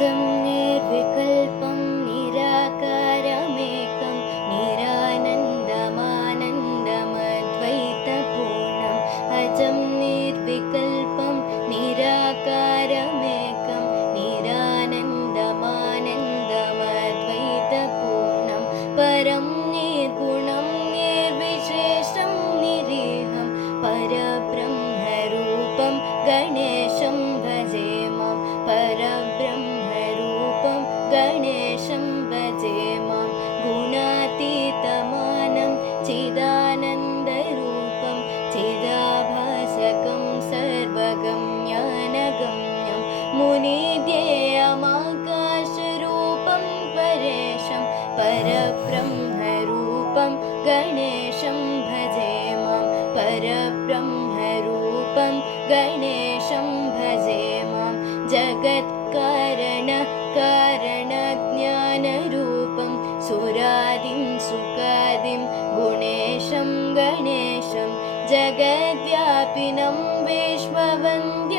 अजं निर्विकल्पं निराकारमेकं निरानन्दमानन्दमद्वैतपूर्णम् अजं निर्विकल्पं निराकारमेकं निरानन्दमानन्दमद्वैतपूर्णं परं निर्गुणं निर्विशेषं निरीहं परब्रह्मरूपं गणेशं भजे मां परब्रह्मरूपं गणेशं भजे मां गुणातीतमानं चिदानन्दरूपं चिदाभासकं सर्वगम्यानगम्यं मुनिध्येयमाकाशरूपं परेशं परब्रह्मरूपं गणेशं भजे मां परब्रह्मरूपं गणेशं भजे मां जगत्कारणकारणज्ञानरूपं सुरादिं सुखादिं गुणेशं गणेशं जगद्व्यापिनं विश्ववन्द्यं